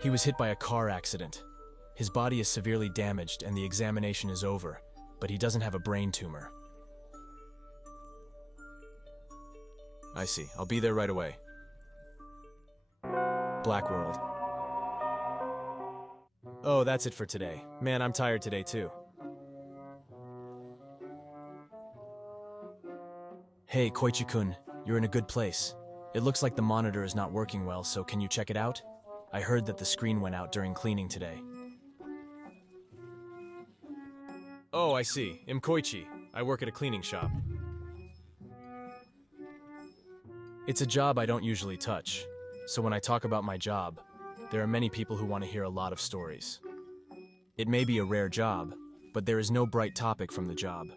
He was hit by a car accident. His body is severely damaged and the examination is over, but he doesn't have a brain tumor. I see. I'll be there right away. Black World. Oh, that's it for today. Man, I'm tired today too. Hey, Koichi-kun, you're in a good place. It looks like the monitor is not working well, so can you check it out? I heard that the screen went out during cleaning today. Oh, I see. I'm Koichi. I work at a cleaning shop. It's a job I don't usually touch, so when I talk about my job, there are many people who want to hear a lot of stories. It may be a rare job, but there is no bright topic from the job.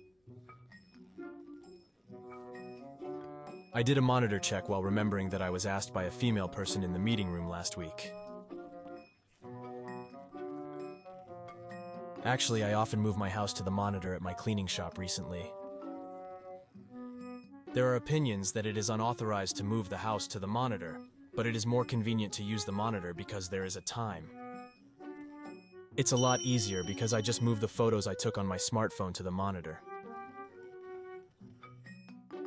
I did a monitor check while remembering that I was asked by a female person in the meeting room last week. Actually, I often move my house to the monitor at my cleaning shop recently. There are opinions that it is unauthorized to move the house to the monitor, but it is more convenient to use the monitor because there is a time. It's a lot easier because I just move the photos I took on my smartphone to the monitor.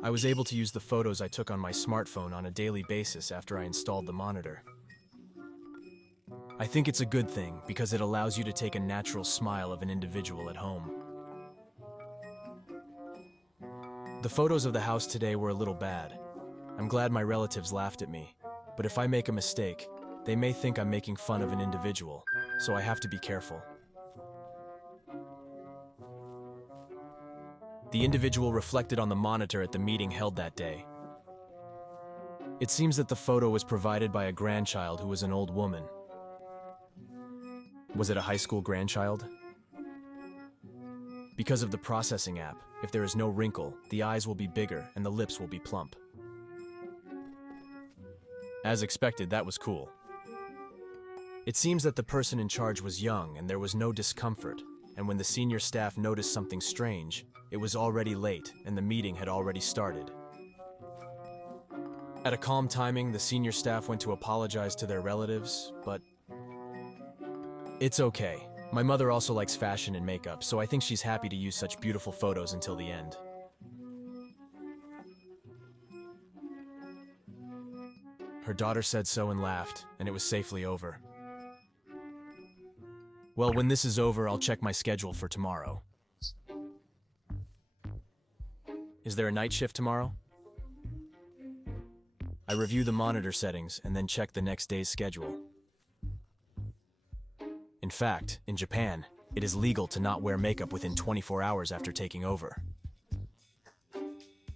I was able to use the photos I took on my smartphone on a daily basis after I installed the monitor. I think it's a good thing because it allows you to take a natural smile of an individual at home. The photos of the house today were a little bad. I'm glad my relatives laughed at me, but if I make a mistake, they may think I'm making fun of an individual, so I have to be careful. The individual reflected on the monitor at the meeting held that day. It seems that the photo was provided by a grandchild who was an old woman. Was it a high school grandchild? Because of the processing app, if there is no wrinkle, the eyes will be bigger and the lips will be plump. As expected, that was cool. It seems that the person in charge was young and there was no discomfort, and when the senior staff noticed something strange, it was already late and the meeting had already started. At a calm timing, the senior staff went to apologize to their relatives, but it's okay. My mother also likes fashion and makeup, so I think she's happy to use such beautiful photos until the end. Her daughter said so and laughed, and it was safely over. Well, when this is over, I'll check my schedule for tomorrow. Is there a night shift tomorrow? I review the monitor settings and then check the next day's schedule. In fact, in Japan, it is legal to not wear makeup within 24 hours after taking over.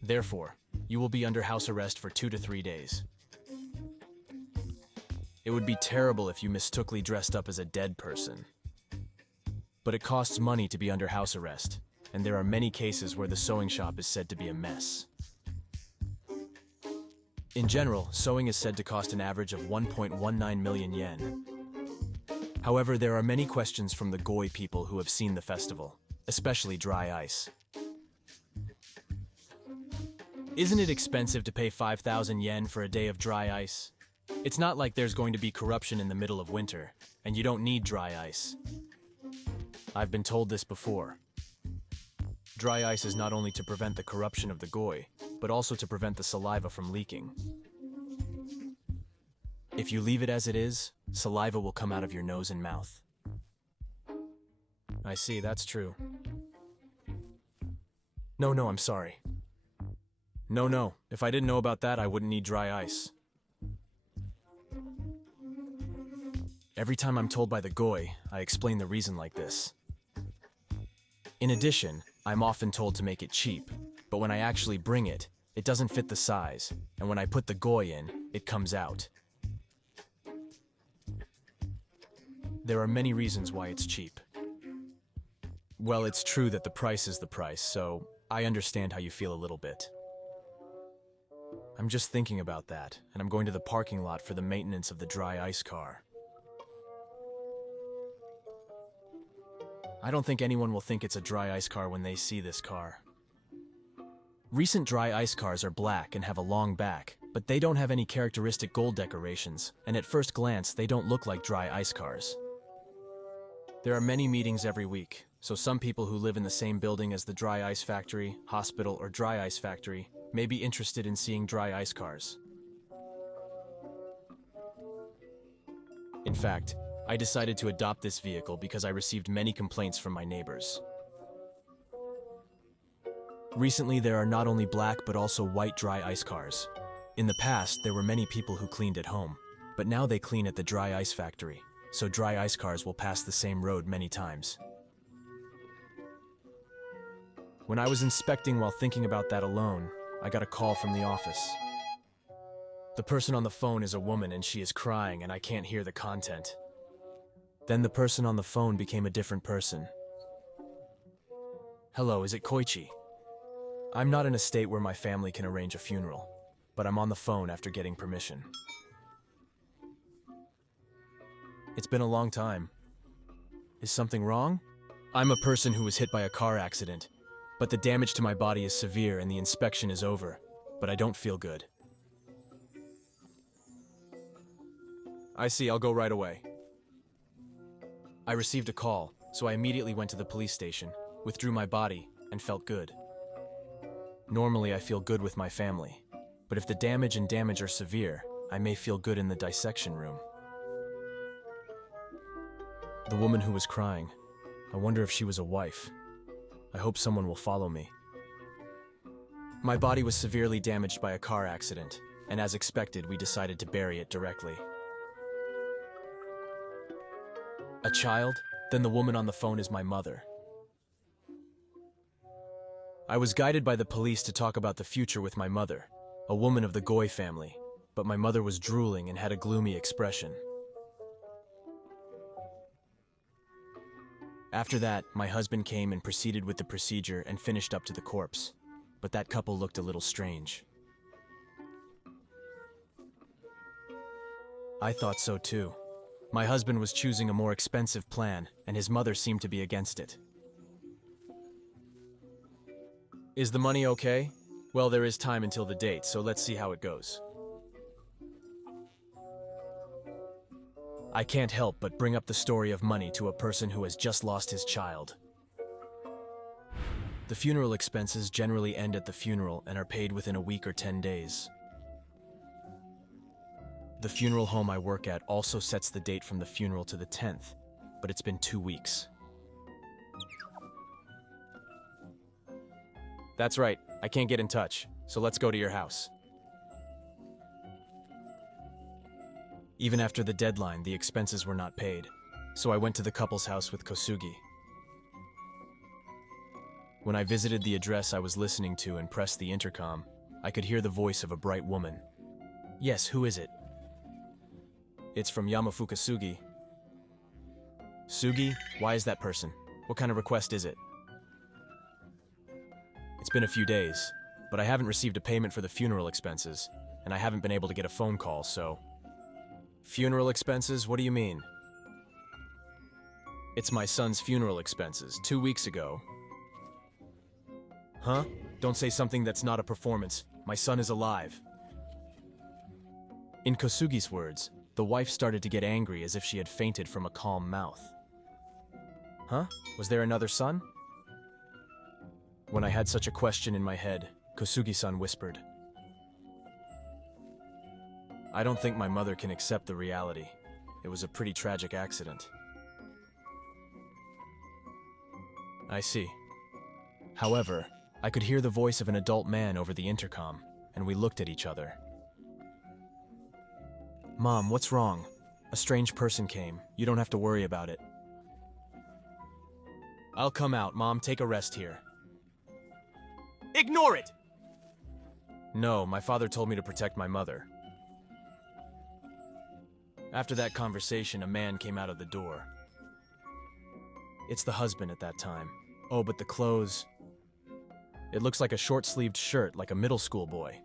Therefore, you will be under house arrest for 2 to 3 days. It would be terrible if you mistookly dressed up as a dead person. But it costs money to be under house arrest, and there are many cases where the sewing shop is said to be a mess. In general, sewing is said to cost an average of 1.19 million yen. However, there are many questions from the Goi people who have seen the festival, especially dry ice. Isn't it expensive to pay 5,000 yen for a day of dry ice? It's not like there's going to be corruption in the middle of winter, and you don't need dry ice. I've been told this before. Dry ice is not only to prevent the corruption of the Goi, but also to prevent the saliva from leaking. If you leave it as it is, saliva will come out of your nose and mouth. I see, that's true. No, I'm sorry. No, if I didn't know about that, I wouldn't need dry ice. Every time I'm told by the Goi, I explain the reason like this. In addition, I'm often told to make it cheap, but when I actually bring it, it doesn't fit the size, and when I put the Goi in, it comes out. There are many reasons why it's cheap. Well, it's true that the price is the price, so I understand how you feel a little bit. I'm just thinking about that, and I'm going to the parking lot for the maintenance of the dry ice car. I don't think anyone will think it's a dry ice car when they see this car. Recent dry ice cars are black and have a long back, but they don't have any characteristic gold decorations, and at first glance, they don't look like dry ice cars. There are many meetings every week, so some people who live in the same building as the dry ice factory, hospital, or dry ice factory may be interested in seeing dry ice cars. In fact, I decided to adopt this vehicle because I received many complaints from my neighbors. Recently, there are not only black but also white dry ice cars. In the past, there were many people who cleaned at home, but now they clean at the dry ice factory, so dry ice cars will pass the same road many times. When I was inspecting while thinking about that alone, I got a call from the office. The person on the phone is a woman and she is crying and I can't hear the content. Then the person on the phone became a different person. Hello, is it Koichi? I'm not in a state where my family can arrange a funeral, but I'm on the phone after getting permission. It's been a long time. Is something wrong? I'm a person who was hit by a car accident, but the damage to my body is severe and the inspection is over, but I don't feel good. I see, I'll go right away. I received a call, so I immediately went to the police station, withdrew my body, and felt good. Normally I feel good with my family, but if the damage are severe, I may feel good in the dissection room. The woman who was crying, I wonder if she was a wife. I hope someone will follow me. My body was severely damaged by a car accident, and as expected, we decided to bury it directly. A child? Then the woman on the phone is my mother. I was guided by the police to talk about the future with my mother, a woman of the Goy family, but my mother was drooling and had a gloomy expression. After that, my husband came and proceeded with the procedure and finished up to the corpse, but that couple looked a little strange. I thought so too. My husband was choosing a more expensive plan, and his mother seemed to be against it. Is the money okay? Well, there is time until the date, so let's see how it goes. I can't help but bring up the story of money to a person who has just lost his child. The funeral expenses generally end at the funeral and are paid within a week or 10 days. The funeral home I work at also sets the date from the funeral to the 10th, but it's been 2 weeks. That's right, I can't get in touch, so let's go to your house. Even after the deadline, the expenses were not paid, so I went to the couple's house with Kosugi. When I visited the address I was listening to and pressed the intercom, I could hear the voice of a bright woman. Yes, who is it? It's from Yamafuka Sugi. Sugi? Why is that person? What kind of request is it? It's been a few days, but I haven't received a payment for the funeral expenses, and I haven't been able to get a phone call, so... Funeral expenses? What do you mean? It's my son's funeral expenses, 2 weeks ago. Huh? Don't say something that's not a performance. My son is alive. In Kosugi's words, the wife started to get angry as if she had fainted from a calm mouth. Huh? Was there another son? When I had such a question in my head, Kosugi-san whispered, I don't think my mother can accept the reality. It was a pretty tragic accident. I see. However, I could hear the voice of an adult man over the intercom, and we looked at each other. Mom, what's wrong? A strange person came. You don't have to worry about it. I'll come out, Mom. Take a rest here. Ignore it! No, my father told me to protect my mother. After that conversation, a man came out of the door. It's the husband at that time. Oh, but the clothes... It looks like a short-sleeved shirt, like a middle school boy.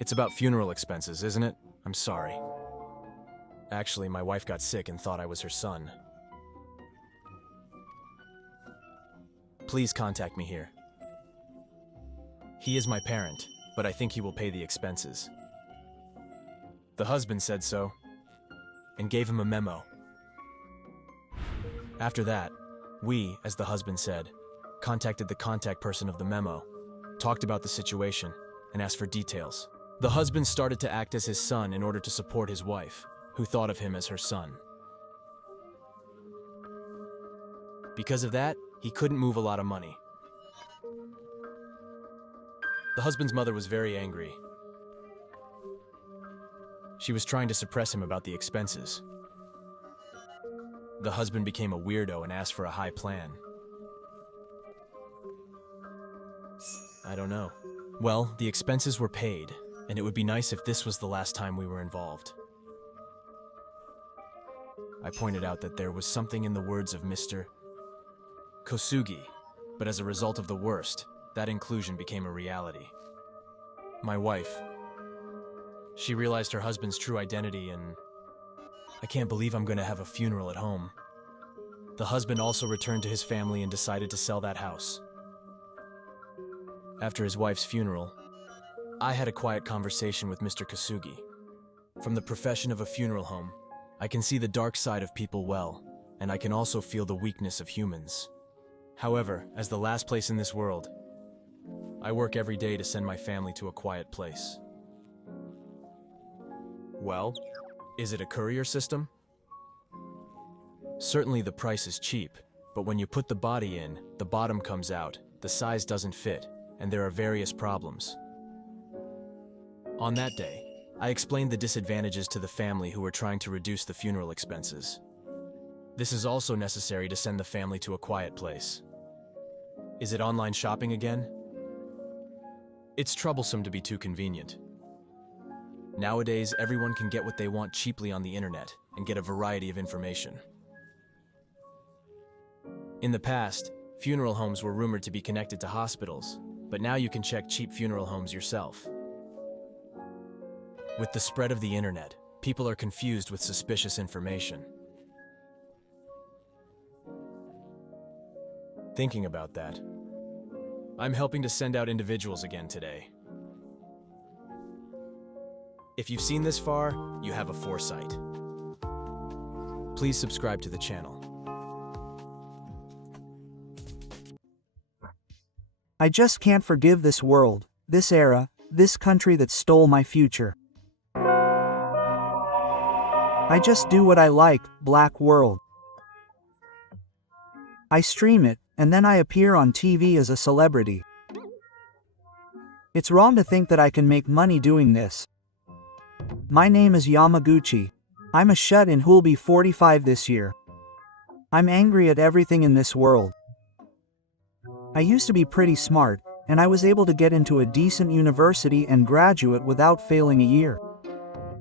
It's about funeral expenses, isn't it? I'm sorry. Actually, my wife got sick and thought I was her son. Please contact me here. He is my parent. but I think he will pay the expenses. The husband said so, and gave him a memo. After that, we, as the husband said, contacted the contact person of the memo, talked about the situation, and asked for details. The husband started to act as his son in order to support his wife, who thought of him as her son. Because of that, he couldn't move a lot of money. The husband's mother was very angry. She was trying to suppress him about the expenses. The husband became a weirdo and asked for a high plan. I don't know. Well, the expenses were paid, and it would be nice if this was the last time we were involved. I pointed out that there was something in the words of Mr. Kosugi, but as a result of the worst, that inclusion became a reality. My wife, she realized her husband's true identity, and I can't believe I'm going to have a funeral at home. The husband also returned to his family and decided to sell that house. After his wife's funeral, I had a quiet conversation with Mr. Kosugi. From the profession of a funeral home, I can see the dark side of people well, and I can also feel the weakness of humans. However, as the last place in this world, I work every day to send my family to a quiet place. Well, is it a courier system? Certainly the price is cheap, but when you put the body in, the bottom comes out, the size doesn't fit, and there are various problems. On that day, I explained the disadvantages to the family who were trying to reduce the funeral expenses. This is also necessary to send the family to a quiet place. Is it online shopping again? It's troublesome to be too convenient. Nowadays, everyone can get what they want cheaply on the internet and get a variety of information. In the past, funeral homes were rumored to be connected to hospitals, but now you can check cheap funeral homes yourself. With the spread of the internet, people are confused with suspicious information. Thinking about that, I'm helping to send out individuals again today. If you've seen this far, you have a foresight. Please subscribe to the channel. I just can't forgive this world, this era, this country that stole my future. I just do what I like, Black World. I stream it, and then I appear on TV as a celebrity. It's wrong to think that I can make money doing this. My name is Yamaguchi. I'm a shut-in who'll be 45 this year. I'm angry at everything in this world. I used to be pretty smart, and I was able to get into a decent university and graduate without failing a year.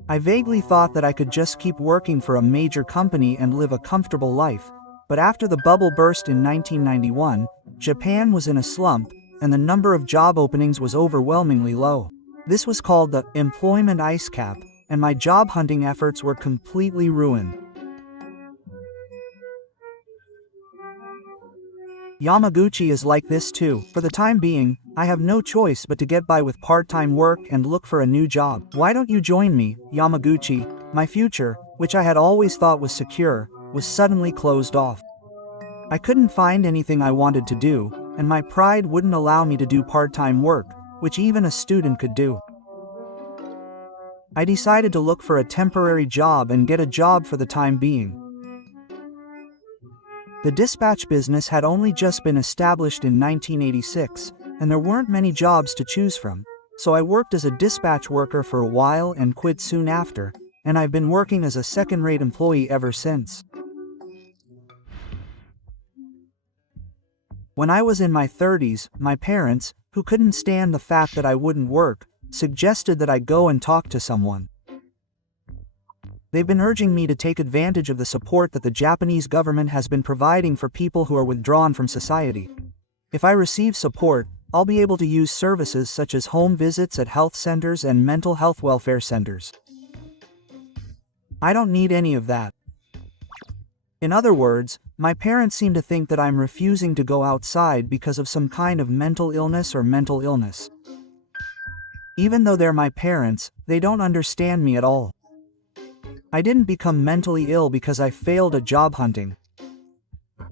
I vaguely thought that I could just keep working for a major company and live a comfortable life, but after the bubble burst in 1991, Japan was in a slump, and the number of job openings was overwhelmingly low. This was called the employment ice cap, and my job hunting efforts were completely ruined. Yamaguchi is like this too. For the time being, I have no choice but to get by with part-time work and look for a new job. Why don't you join me, Yamaguchi? My future, which I had always thought was secure, was suddenly closed off. I couldn't find anything I wanted to do, and my pride wouldn't allow me to do part-time work, which even a student could do. I decided to look for a temporary job and get a job for the time being. The dispatch business had only just been established in 1986, and there weren't many jobs to choose from, so I worked as a dispatch worker for a while and quit soon after, and I've been working as a second-rate employee ever since. When I was in my 30s, my parents, who couldn't stand the fact that I wouldn't work, suggested that I go and talk to someone. They've been urging me to take advantage of the support that the Japanese government has been providing for people who are withdrawn from society. If I receive support, I'll be able to use services such as home visits at health centers and mental health welfare centers. I don't need any of that. In other words, my parents seem to think that I'm refusing to go outside because of some kind of mental illness or mental illness. Even though they're my parents, they don't understand me at all. I didn't become mentally ill because I failed at job hunting.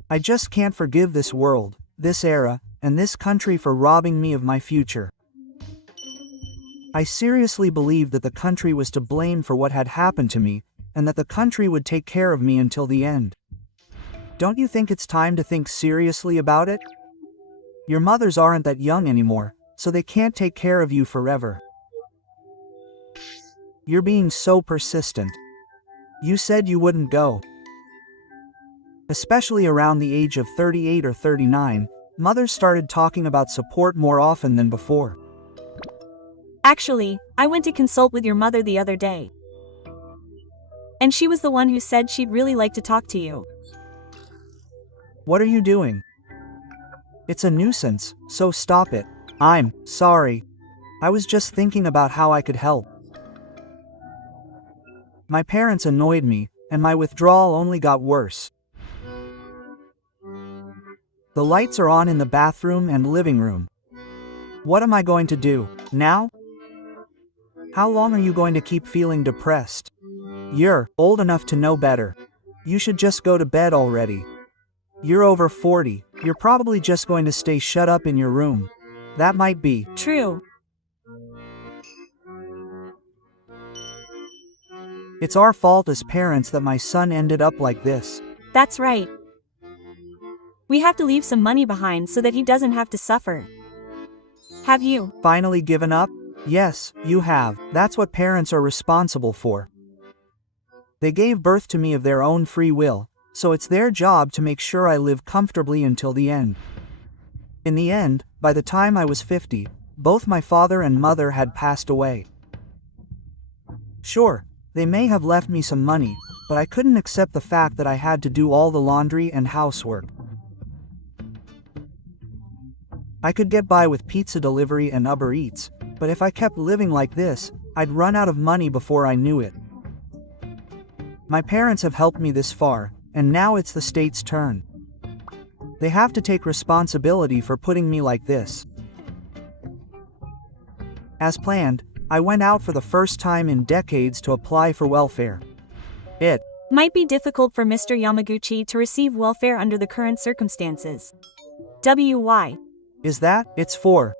I just can't forgive this world, this era, and this country for robbing me of my future. I seriously believed that the country was to blame for what had happened to me, and that the country would take care of me until the end. Don't you think it's time to think seriously about it? Your mothers aren't that young anymore, so they can't take care of you forever. You're being so persistent. You said you wouldn't go. Especially around the age of 38 or 39, mothers started talking about support more often than before. Actually, I went to consult with your mother the other day. And she was the one who said she'd really like to talk to you. What are you doing? It's a nuisance, so stop it. I'm sorry. I was just thinking about how I could help. My parents annoyed me, and my withdrawal only got worse. The lights are on in the bathroom and living room. What am I going to do now? How long are you going to keep feeling depressed? You're old enough to know better. You should just go to bed already. You're over 40. You're probably just going to stay shut up in your room. That might be true. It's our fault as parents that my son ended up like this. That's right. We have to leave some money behind so that he doesn't have to suffer. Have you finally given up? Yes, you have. That's what parents are responsible for. They gave birth to me of their own free will, so it's their job to make sure I live comfortably until the end. In the end, by the time I was 50, both my father and mother had passed away. Sure, they may have left me some money, but I couldn't accept the fact that I had to do all the laundry and housework. I could get by with pizza delivery and Uber Eats, but if I kept living like this, I'd run out of money before I knew it. My parents have helped me this far, and now it's the state's turn. They have to take responsibility for putting me like this. As planned, I went out for the first time in decades to apply for welfare. It might be difficult for Mr. Yamaguchi to receive welfare under the current circumstances. Why? Is that? It's for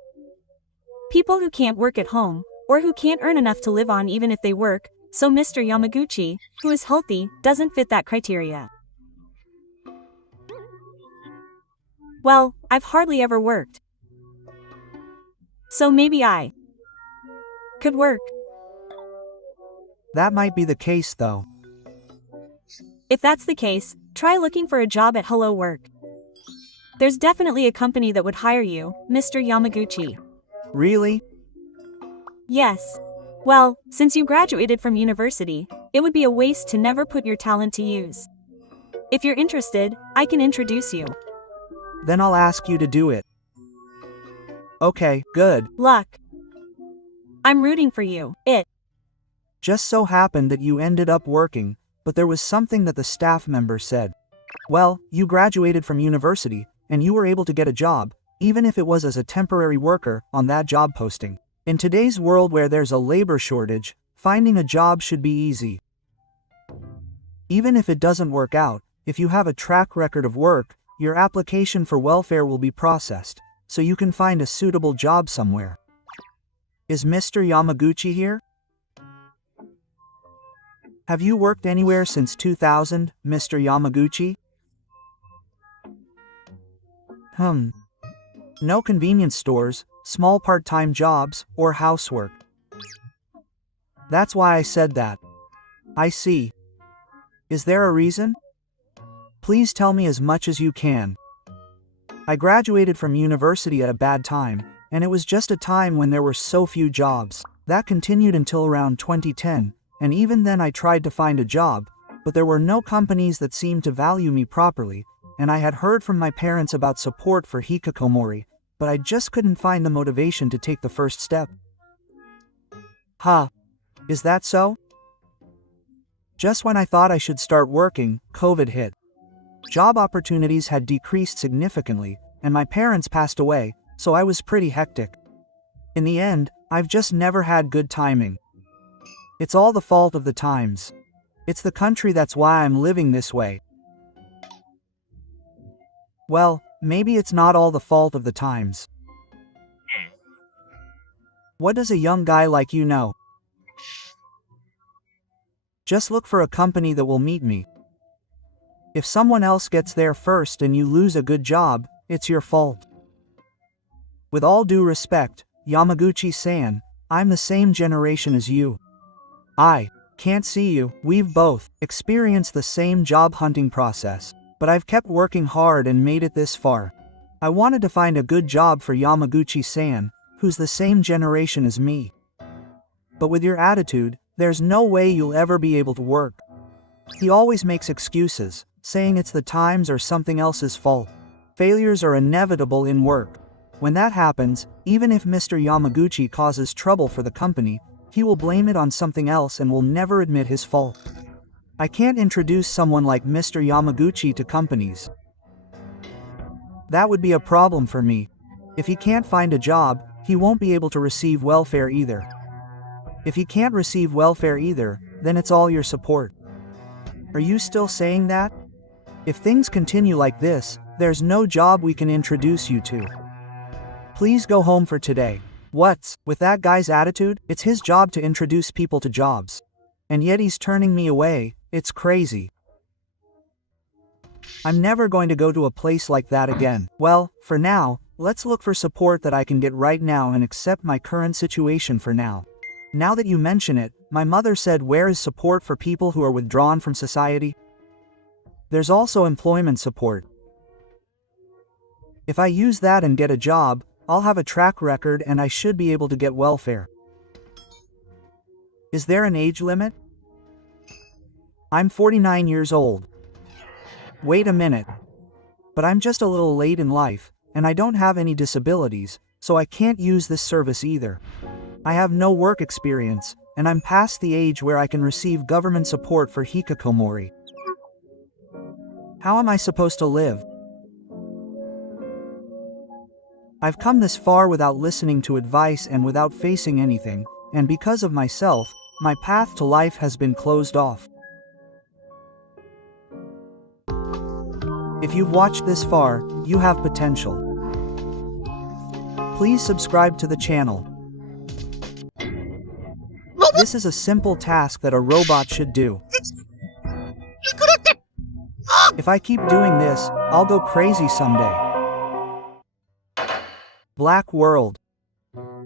people who can't work at home, or who can't earn enough to live on even if they work, so Mr. Yamaguchi, who is healthy, doesn't fit that criteria. Well, I've hardly ever worked. So maybe I could work. That might be the case though. If that's the case, try looking for a job at Hello Work. There's definitely a company that would hire you, Mr. Yamaguchi. Really? Yes. Well, since you graduated from university, it would be a waste to never put your talent to use. If you're interested, I can introduce you. Then I'll ask you to do it. Okay, good luck. I'm rooting for you. It just so happened that you ended up working, but there was something that the staff member said. Well, you graduated from university, and you were able to get a job, even if it was as a temporary worker, on that job posting. In today's world where there's a labor shortage, finding a job should be easy. Even if it doesn't work out, if you have a track record of work, your application for welfare will be processed, so you can find a suitable job somewhere. Is Mr. Yamaguchi here? Have you worked anywhere since 2000, Mr. Yamaguchi? No convenience stores, small part-time jobs, or housework. That's why I said that. I see. Is there a reason? Please tell me as much as you can. I graduated from university at a bad time, and it was just a time when there were so few jobs. That continued until around 2010, and even then I tried to find a job, but there were no companies that seemed to value me properly, and I had heard from my parents about support for hikikomori, but I just couldn't find the motivation to take the first step. Is that so? Just when I thought I should start working, COVID hit. Job opportunities had decreased significantly, and my parents passed away, so I was pretty hectic. In the end, I've just never had good timing. It's all the fault of the times. It's the country, that's why I'm living this way. Well, maybe it's not all the fault of the times. What does a young guy like you know? Just look for a company that will meet me. If someone else gets there first and you lose a good job, it's your fault. With all due respect, Yamaguchi-san, I'm the same generation as you. I can't see you. We've both experienced the same job hunting process, but I've kept working hard and made it this far. I wanted to find a good job for Yamaguchi-san, who's the same generation as me. But with your attitude, there's no way you'll ever be able to work. He always makes excuses, saying it's the times or something else's fault. Failures are inevitable in work. When that happens, even if Mr. Yamaguchi causes trouble for the company, he will blame it on something else and will never admit his fault. I can't introduce someone like Mr. Yamaguchi to companies. That would be a problem for me. If he can't find a job, he won't be able to receive welfare either. If he can't receive welfare either, then it's all your support. Are you still saying that? If things continue like this, there's no job we can introduce you to. Please go home for today. What's with that guy's attitude? It's his job to introduce people to jobs. And yet he's turning me away. It's crazy. I'm never going to go to a place like that again. Well, for now, let's look for support that I can get right now and accept my current situation for now. Now that you mention it, my mother said, where is support for people who are withdrawn from society? There's also employment support. If I use that and get a job, I'll have a track record and I should be able to get welfare. Is there an age limit? I'm 49 years old. Wait a minute. But I'm just a little late in life, and I don't have any disabilities, so I can't use this service either. I have no work experience, and I'm past the age where I can receive government support for hikikomori. How am I supposed to live? I've come this far without listening to advice and without facing anything, and because of myself, my path to life has been closed off. If you've watched this far, you have potential. Please subscribe to the channel. This is a simple task that a robot should do. If I keep doing this, I'll go crazy someday. Black World.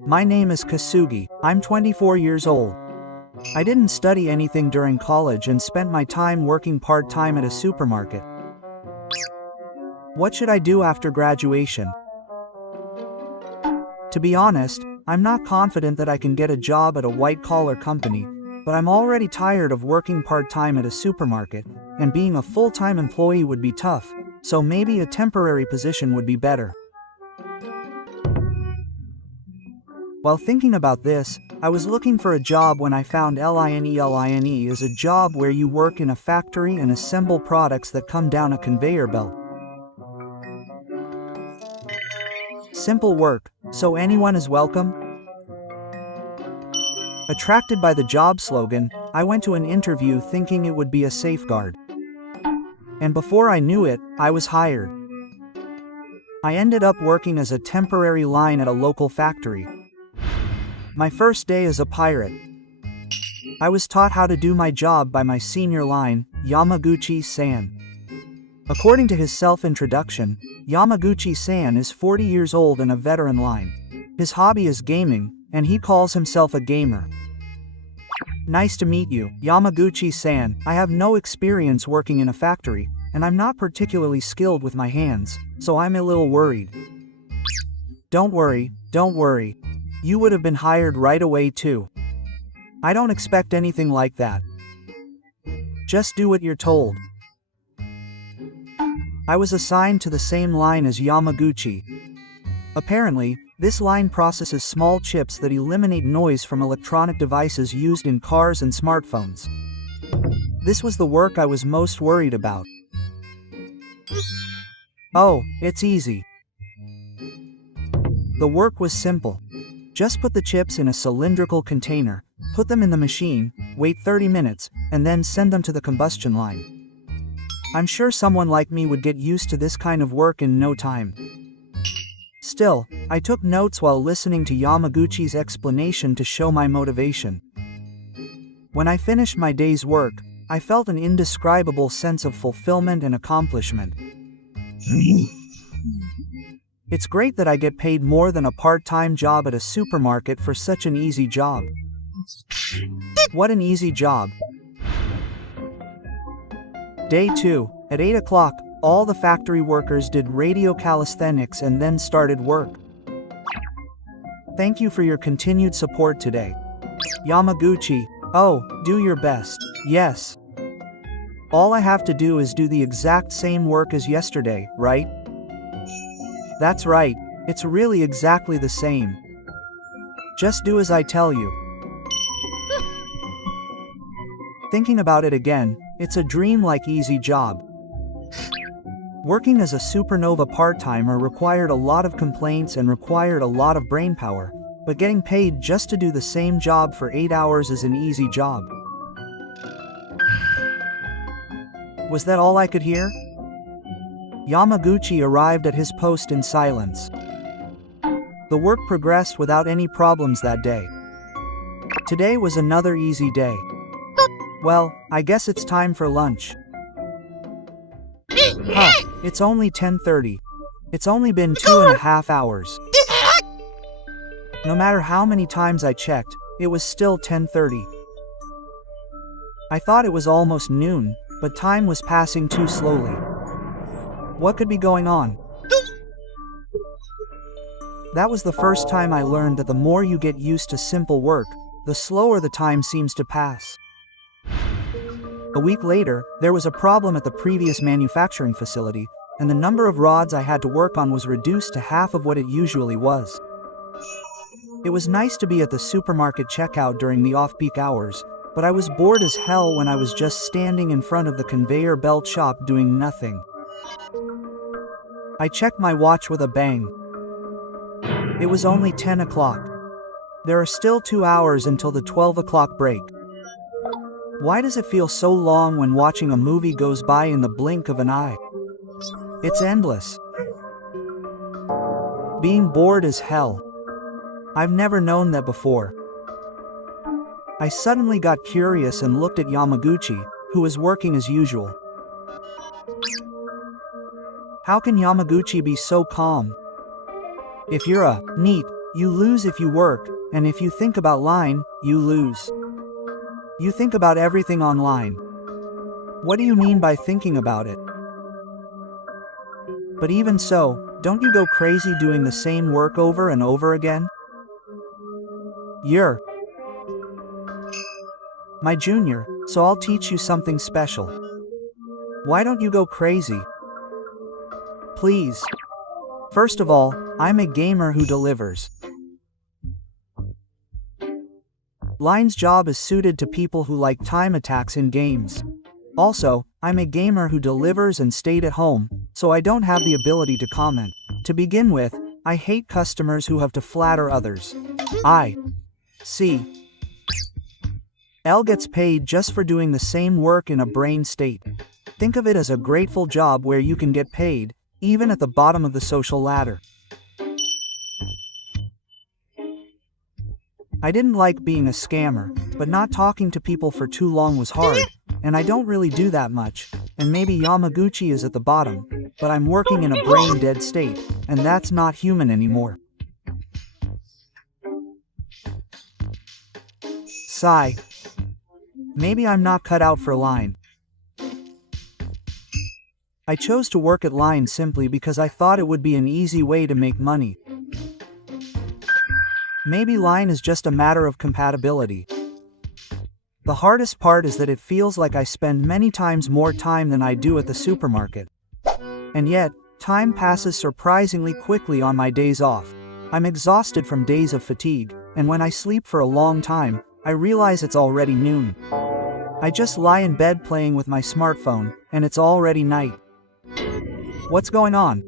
My name is Kasugi. I'm 24 years old. I didn't study anything during college and spent my time working part-time at a supermarket. What should I do after graduation? To be honest, I'm not confident that I can get a job at a white-collar company, but I'm already tired of working part-time at a supermarket, and being a full-time employee would be tough, so maybe a temporary position would be better. While thinking about this, I was looking for a job when I found Line is a job where you work in a factory and assemble products that come down a conveyor belt. Simple work, so anyone is welcome? Attracted by the job slogan, I went to an interview thinking it would be a safeguard. And before I knew it, I was hired. I ended up working as a temporary line at a local factory. My first day as a pirate. I was taught how to do my job by my senior line, Yamaguchi-san. According to his self-introduction, Yamaguchi-san is 40 years old and a veteran line. His hobby is gaming, and he calls himself a gamer. Nice to meet you, Yamaguchi-san. I have no experience working in a factory, and I'm not particularly skilled with my hands, so I'm a little worried. Don't worry. You would have been hired right away too. I don't expect anything like that. Just do what you're told. I was assigned to the same line as Yamaguchi. Apparently, this line processes small chips that eliminate noise from electronic devices used in cars and smartphones. This was the work I was most worried about. Oh, it's easy. The work was simple. Just put the chips in a cylindrical container, put them in the machine, wait 30 minutes, and then send them to the combustion line. I'm sure someone like me would get used to this kind of work in no time. Still, I took notes while listening to Yamaguchi's explanation to show my motivation. When I finished my day's work, I felt an indescribable sense of fulfillment and accomplishment. It's great that I get paid more than a part-time job at a supermarket for such an easy job. What an easy job. Day 2, at 8 o'clock, all the factory workers did radio calisthenics and then started work. Thank you for your continued support today. Yamaguchi, oh, do your best, yes. All I have to do is do the exact same work as yesterday, right? That's right, it's really exactly the same. Just do as I tell you. Thinking about it again, it's a dream-like easy job. Working as a supernova part-timer required a lot of complaints and required a lot of brainpower, but getting paid just to do the same job for 8 hours is an easy job. Was that all I could hear? Yamaguchi arrived at his post in silence. The work progressed without any problems that day. Today was another easy day. Well, I guess it's time for lunch. Huh, it's only 10:30. It's only been 2.5 hours. No matter how many times I checked, it was still 10:30. I thought it was almost noon, but time was passing too slowly. What could be going on? That was the first time I learned that the more you get used to simple work, the slower the time seems to pass. A week later, there was a problem at the previous manufacturing facility, and the number of rods I had to work on was reduced to half of what it usually was. It was nice to be at the supermarket checkout during the off-peak hours, but I was bored as hell when I was just standing in front of the conveyor belt shop doing nothing. I checked my watch with a bang. It was only 10 o'clock. There are still 2 hours until the 12 o'clock break. Why does it feel so long when watching a movie goes by in the blink of an eye? It's endless. Being bored as hell. I've never known that before. I suddenly got curious and looked at Yamaguchi, who was working as usual. How can Yamaguchi be so calm? If you're a NEET, you lose if you work, and if you think about line, you lose. You think about everything online. What do you mean by thinking about it? But even so, don't you go crazy doing the same work over and over again? You're my junior, so I'll teach you something special. Why don't you go crazy? Please. First of all, I'm a gamer who delivers. Line's job is suited to people who like time attacks in games. Also, I'm a gamer who delivers and stayed at home, so I don't have the ability to comment. To begin with, I hate customers who have to flatter others. L gets paid just for doing the same work in a brain state. Think of it as a grateful job where you can get paid, even at the bottom of the social ladder. I didn't like being a scammer, but not talking to people for too long was hard, and I don't really do that much, and maybe Yamaguchi is at the bottom, but I'm working in a brain-dead state, and that's not human anymore. Sigh. Maybe I'm not cut out for Line. I chose to work at Line simply because I thought it would be an easy way to make money. Maybe Line is just a matter of compatibility. The hardest part is that it feels like I spend many times more time than I do at the supermarket. And yet, time passes surprisingly quickly on my days off. I'm exhausted from days of fatigue, and when I sleep for a long time, I realize it's already noon. I just lie in bed playing with my smartphone, and it's already night. What's going on?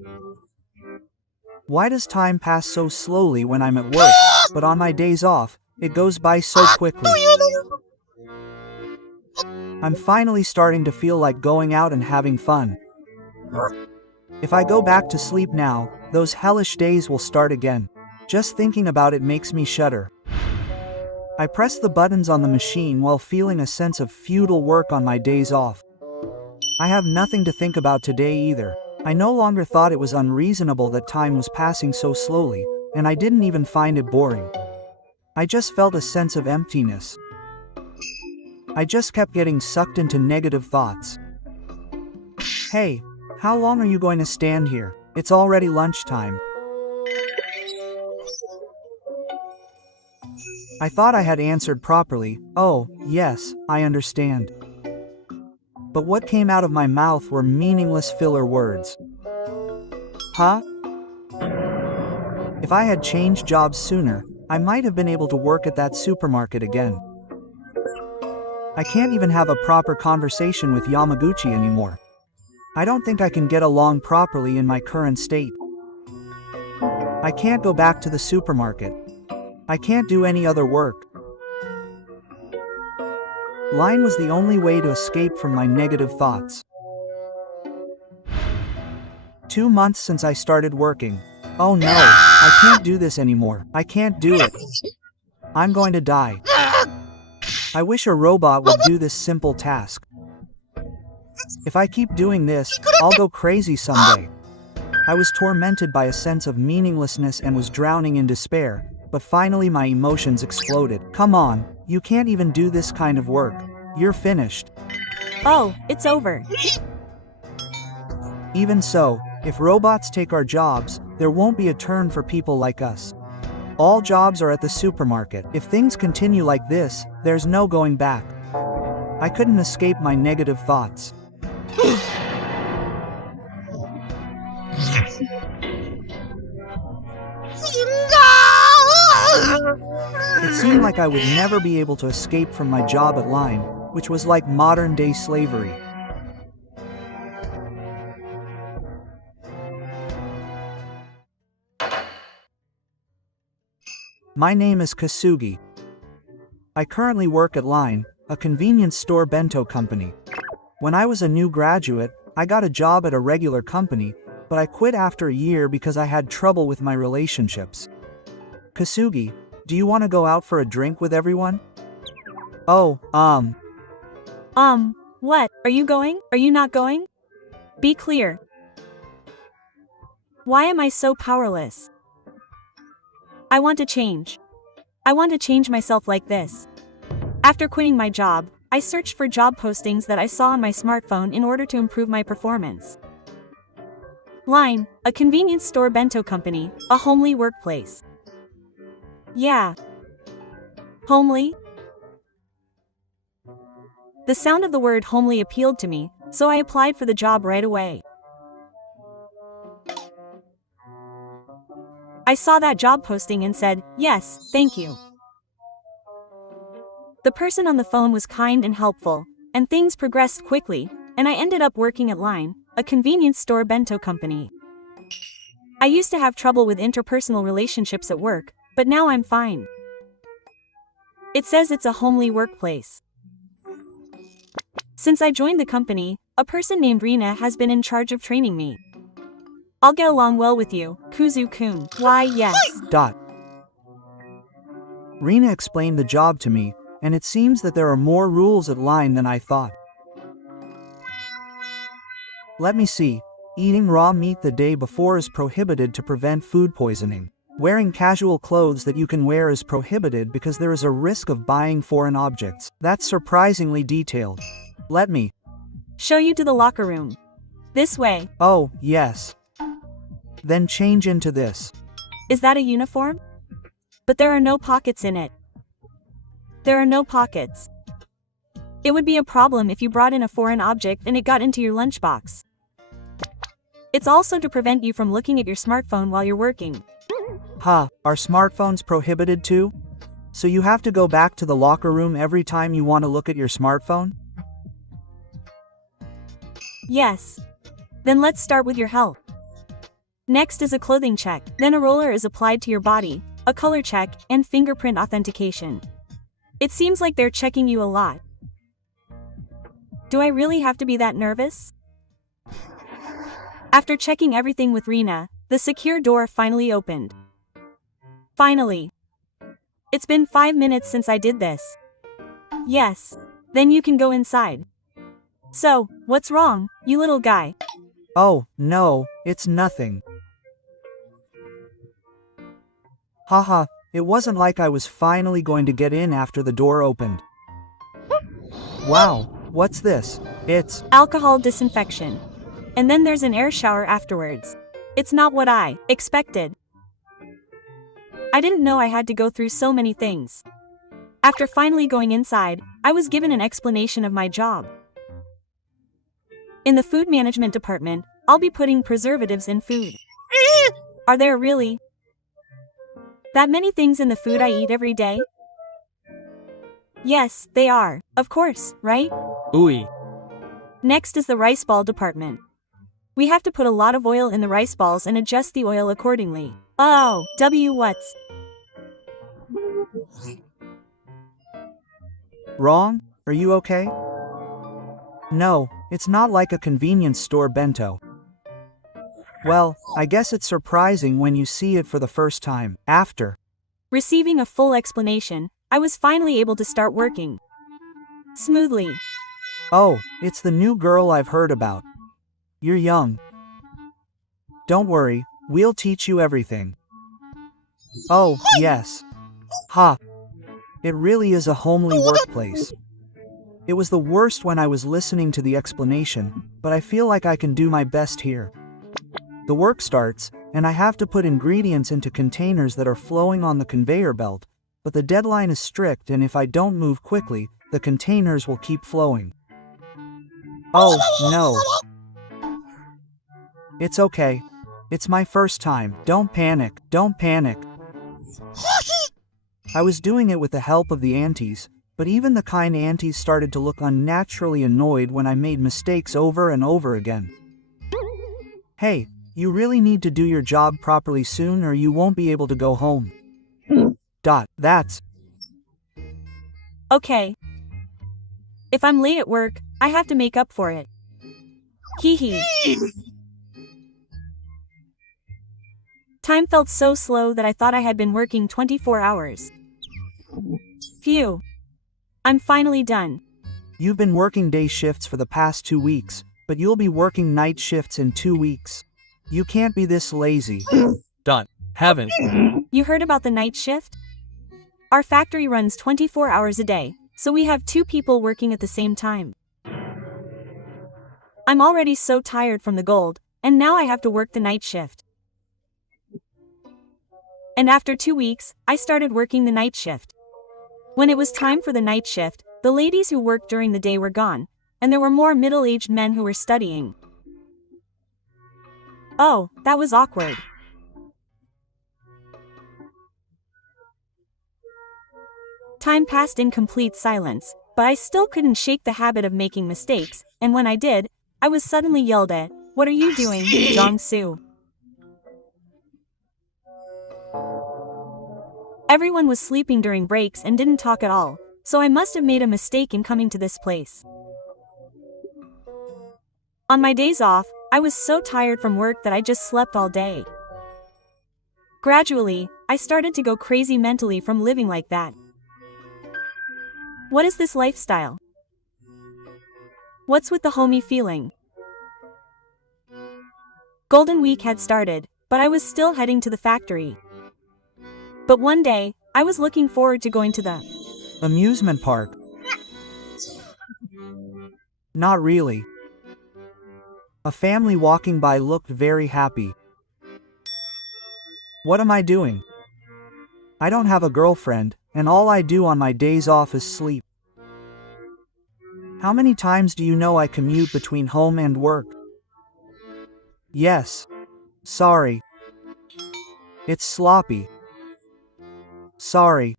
Why does time pass so slowly when I'm at work? but on my days off, it goes by so quickly. I'm finally starting to feel like going out and having fun. If I go back to sleep now, those hellish days will start again. Just thinking about it makes me shudder. I press the buttons on the machine while feeling a sense of futile work on my days off. I have nothing to think about today either. I no longer thought it was unreasonable that time was passing so slowly, and I didn't even find it boring. I just felt a sense of emptiness. I just kept getting sucked into negative thoughts. Hey, how long are you going to stand here? It's already lunchtime. I thought I had answered properly. Oh, yes, I understand. But what came out of my mouth were meaningless filler words. Huh? If I had changed jobs sooner, I might have been able to work at that supermarket again. I can't even have a proper conversation with Yamaguchi anymore. I don't think I can get along properly in my current state. I can't go back to the supermarket. I can't do any other work. Line was the only way to escape from my negative thoughts. 2 months since I started working. Oh no, I can't do this anymore. I can't do it. I'm going to die. I wish a robot would do this simple task. If I keep doing this, I'll go crazy someday. I was tormented by a sense of meaninglessness and was drowning in despair, but finally my emotions exploded. Come on, you can't even do this kind of work. You're finished. Oh, it's over. Even so, if robots take our jobs, there won't be a turn for people like us. All jobs are at the supermarket. If things continue like this, there's no going back. I couldn't escape my negative thoughts. It seemed like I would never be able to escape from my job at Line, which was like modern-day slavery. My name is Kasugi. I currently work at Line, a convenience store bento company. When I was a new graduate, I got a job at a regular company, but I quit after a year because I had trouble with my relationships. Kasugi, do you want to go out for a drink with everyone? Oh, what? Are you going? Are you not going? Be clear. Why am I so powerless? I want to change. I want to change myself like this. After quitting my job, I searched for job postings that I saw on my smartphone in order to improve my performance. Line, a convenience store bento company, a homely workplace. Yeah. Homely? The sound of the word homely appealed to me, so I applied for the job right away. I saw that job posting and said, yes, thank you. The person on the phone was kind and helpful, and things progressed quickly, and I ended up working at Line, a convenience store bento company. I used to have trouble with interpersonal relationships at work, but now I'm fine. It says it's a homely workplace. Since I joined the company, a person named Rina has been in charge of training me. I'll get along well with you, Kuzu-kun. Why, yes. Rina explained the job to me, and it seems that there are more rules at Line than I thought. Let me see. Eating raw meat the day before is prohibited to prevent food poisoning. Wearing casual clothes that you can wear is prohibited because there is a risk of buying foreign objects. That's surprisingly detailed. Let me show you to the locker room. This way. Oh, yes. Then change into this. Is that a uniform? But there are no pockets in it. There are no pockets. It would be a problem if you brought in a foreign object and it got into your lunchbox. It's also to prevent you from looking at your smartphone while you're working. Huh, are smartphones prohibited too? So you have to go back to the locker room every time you want to look at your smartphone? Yes. Then let's start with your health. Next is a clothing check, then a roller is applied to your body, a color check, and fingerprint authentication. It seems like they're checking you a lot. Do I really have to be that nervous? After checking everything with Rena, the secure door finally opened. Finally. It's been 5 minutes since I did this. Yes. Then you can go inside. So, what's wrong, you little guy? Oh, no, it's nothing. Haha, it wasn't like I was finally going to get in after the door opened. Wow, what's this? It's alcohol disinfection. And then there's an air shower afterwards. It's not what I expected. I didn't know I had to go through so many things. After finally going inside, I was given an explanation of my job. In the food management department, I'll be putting preservatives in food. Are there really that many things in the food I eat every day? Yes, they are, of course, right? Ooey. Next is the rice ball department. We have to put a lot of oil in the rice balls and adjust the oil accordingly. Oh, what's wrong? Are you okay? No, it's not like a convenience store bento. Well, I guess it's surprising when you see it for the first time. After receiving a full explanation, I was finally able to start working smoothly. Oh, it's the new girl I've heard about. You're young. Don't worry, we'll teach you everything. Oh, yes. Ha. It really is a homely workplace. It was the worst when I was listening to the explanation, but I feel like I can do my best here. The work starts, and I have to put ingredients into containers that are flowing on the conveyor belt, but the deadline is strict, and if I don't move quickly, the containers will keep flowing. Oh, no. It's okay. It's my first time. Don't panic. Don't panic. I was doing it with the help of the aunties, but even the kind aunties started to look unnaturally annoyed when I made mistakes over and over again. Hey, you really need to do your job properly soon or you won't be able to go home. That's okay. If I'm late at work, I have to make up for it. Hee hee. Time felt so slow that I thought I had been working 24 hours. Phew. I'm finally done. You've been working day shifts for the past 2 weeks, but you'll be working night shifts in 2 weeks. You can't be this lazy. Haven't. You heard about the night shift? Our factory runs 24 hours a day, so we have 2 people working at the same time. I'm already so tired from the gold, and now I have to work the night shift. And after 2 weeks, I started working the night shift. When it was time for the night shift, the ladies who worked during the day were gone, and there were more middle-aged men who were studying. Oh, that was awkward. Time passed in complete silence, but I still couldn't shake the habit of making mistakes, and when I did, I was suddenly yelled at. What are you doing, Jong-soo? Everyone was sleeping during breaks and didn't talk at all, so I must have made a mistake in coming to this place. On my days off, I was so tired from work that I just slept all day. Gradually, I started to go crazy mentally from living like that. What is this lifestyle? What's with the homey feeling? Golden Week had started, but I was still heading to the factory. But one day, I was looking forward to going to the amusement park. Not really. A family walking by looked very happy. What am I doing? I don't have a girlfriend, and all I do on my days off is sleep. How many times do you know I commute between home and work? Yes. Sorry. It's sloppy. Sorry.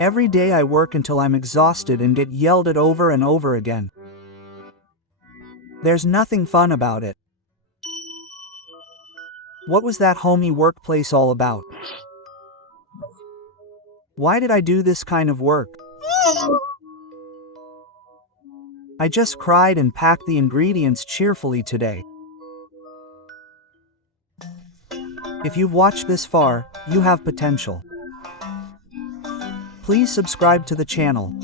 Every day I work until I'm exhausted and get yelled at over and over again. There's nothing fun about it. What was that homey workplace all about? Why did I do this kind of work? I just cried and packed the ingredients cheerfully today. If you've watched this far, you have potential. Please subscribe to the channel.